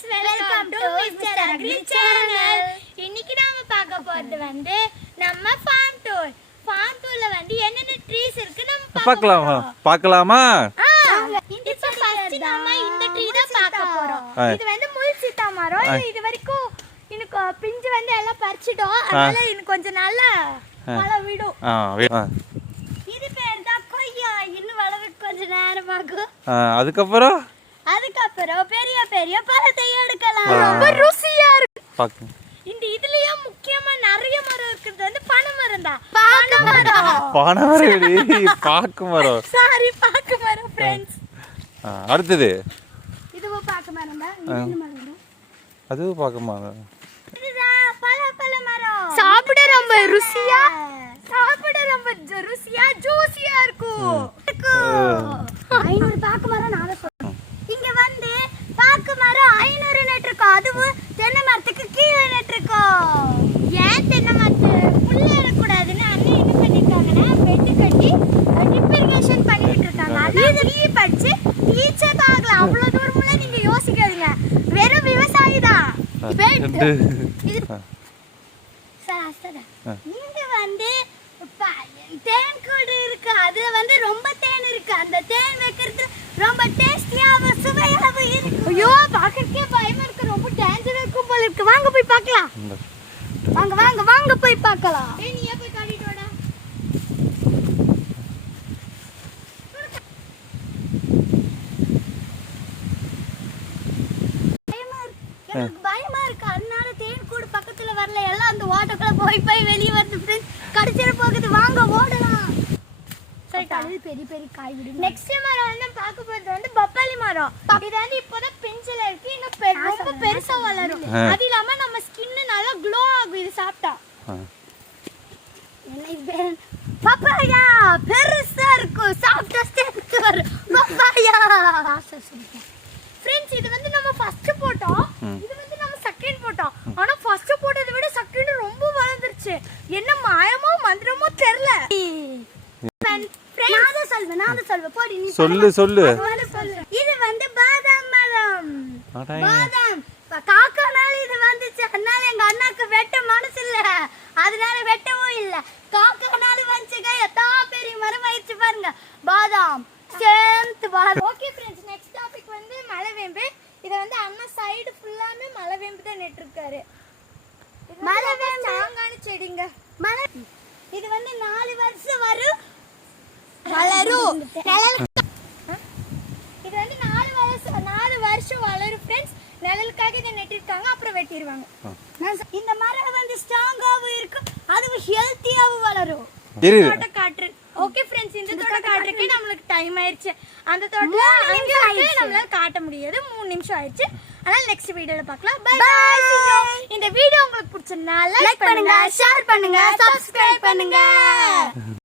friends, welcome to Mr. Agri channel. இன்னைக்கு நாம பார்க்க போறது வந்து நம்ம farm tour. Farm tourல வந்து என்னென்ன trees இருக்கு நம்ம பார்க்கலாமா? இப்போ ஃபர்ஸ்ட் நாம இந்த tree தான் பார்க்க போறோம். இது வந்து முள் சீதா மரம். இது வரைக்கும் இன்னும் பிஞ்சு வந்து எல்லாம் பறிச்சிட்டோம். அதனால இன்னும் கொஞ்சம் நல்லா மழை விடும். இது பேர் தான் கொய்யா. இன்னும் வளர கொஞ்சம் நேரம் ஆகும். அதுக்கப்புறம் பெரிய பெரிய பழத்தை எடுக்கலாம். ரொம்ப ருசியா இருக்கு. இந்த இதுலயே முக்கியமா நிறைய மரம் இருக்குது வந்து பனை மரம் தான். பாக்கு மரம். சாரி, பாக்கு மரம் फ्रेंड्स. அடுத்து இதுவும் பாக்கு மரம் தான். இது மரம். அதுவும் பாக்கு மரம். இதுதான் பழ மரம். சாப்பிட ரொம்ப ருசியா ஜூசியா இருக்கும். 500 பாக்கு மரம் நாளை சொல்றேன். இங்க வந்து பாக்கு மரம் 500 நட்டிருக்கோம். அதுவும் தென்னை மரத்துக்கு கீழே நட்டிருக்கோம். ஏன் தென்னை மரத்து புல்ல இடக்கூடாதுன்னு அண்ணன் என்ன பண்ணிருக்காங்கன்னா பெட்டு கட்டி ட்ரிப் இரிகேஷன் பண்ணிட்டு இருக்காங்க. அதான் நீ படிச்சு டீச்சர் ஆகலாம். அவ்வளவு தூரம்லாம் நீங்க யோசிக்காதீங்க. வெறும் விவசாயி தான். இது இங்க வந்து தேன் கூடு இருக்கு. அது வந்து ரொம்ப தேன் இருக்கு. அந்த தேன் வைக்கிறது ரொம்ப டேஸ்டியாவும் சுவையாவும் இருக்கு. ஐயோ, பாக்கறதுக்கே பயமா இருக்கு. ரொம்ப டேஞ்சரா இருக்கும் போல இருக்கு. வாங்க போய் பார்க்கலாம். வாங்க போய் பார்க்கலாம். நீயே போய் காட்டிட்டு வாடா. பயமா இருக்கு. அதனால தேன் கூடு பக்கத்துல வரல. எல்லாம் அந்த வாட்டக்குள்ள போய் வெளியே வந்து கடிச்சிட போகுது. வாங்க ஓடலாம். பெரிய பெரிய காய் விடுங்க. நெக்ஸ்ட் மரம் வந்து பார்க்க போறது வந்து பப்பாளி மரம். இது வந்து இப்போதான் பிஞ்சில இருக்கு. இன்னும் ரொம்ப பெருசா வளரும். அது இல்லாம நம்ம ஸ்கின் நல்லா க்ளோ ஆகும் இது சாப்பிட்டா. என்ன இது? பப்பாயா பெருசா இருக்கும். சாப்பிட்டா ஸ்டெப்ஸ் வரும். பப்பாயா फ्रेंड्स, இது வந்து நம்ம ஃபர்ஸ்ட் போட்டோம். இது வந்து நம்ம செகண்ட் போட்டோம். ஆனா ஃபர்ஸ்ட் போட்டதை விட செகண்ட் ரொம்ப வளர்ந்துருச்சு. என்ன மாயமோ மந்திரமோ தெரியல. நான் சொல்வேன் போடி நீ சொல்லு. இது வந்து பாதாம் மரம். பாதாம் காக்கனால இது வந்துச்சு. அதனால எங்க அண்ணாக்கு வெட்ட மனசு இல்ல. அதனால வெட்டவும் இல்ல. காக்கனால வந்துச்சுங்க. எத்தா பெரிய மரம் ஆயிடுச்சு பாருங்க. பாதாம் சேம்த் பாதாம். ஓகே फ्रेंड्स, நெக்ஸ்ட் டாபிக் வந்து மலைவேம்பு. இது வந்து அண்ணா சைடு ஃபுல்லாமே மலைவேம்பு தான் நட்டிருக்காரு. மலைவேம்பு ஸ்ட்ராங்கான செடிங்க. இது வந்து 4 வருஷம் வரும் வளரும். இது வந்து 4 வருஷம் வளரும் फ्रेंड्स. நிழலுக்காக இதை நட்டிருக்காங்க. அப்புறம் வெட்டிடுவாங்க. இந்த மரம் வந்து ஸ்ட்ராங்காவும் இருக்கும். அதுவும் ஹெல்த்தியாவும் வளரும். தோட்ட காற்று. ஓகே फ्रेंड्स, இந்த தோட்ட காட்டுறதுக்கு நமக்கு டைம் ஆயிருச்சு. அந்த தோட்டத்துல நம்மளால காட்ட முடியாது. 3 நிமிஷம் ஆயிருச்சு. அதனால நெக்ஸ்ட் வீடியோல பார்க்கலாம். By by. இந்த வீடியோ உங்களுக்கு பிடிச்சிருந்தா லைக் பண்ணுங்க, ஷேர் பண்ணுங்க, சப்ஸ்கிரைப் பண்ணுங்க.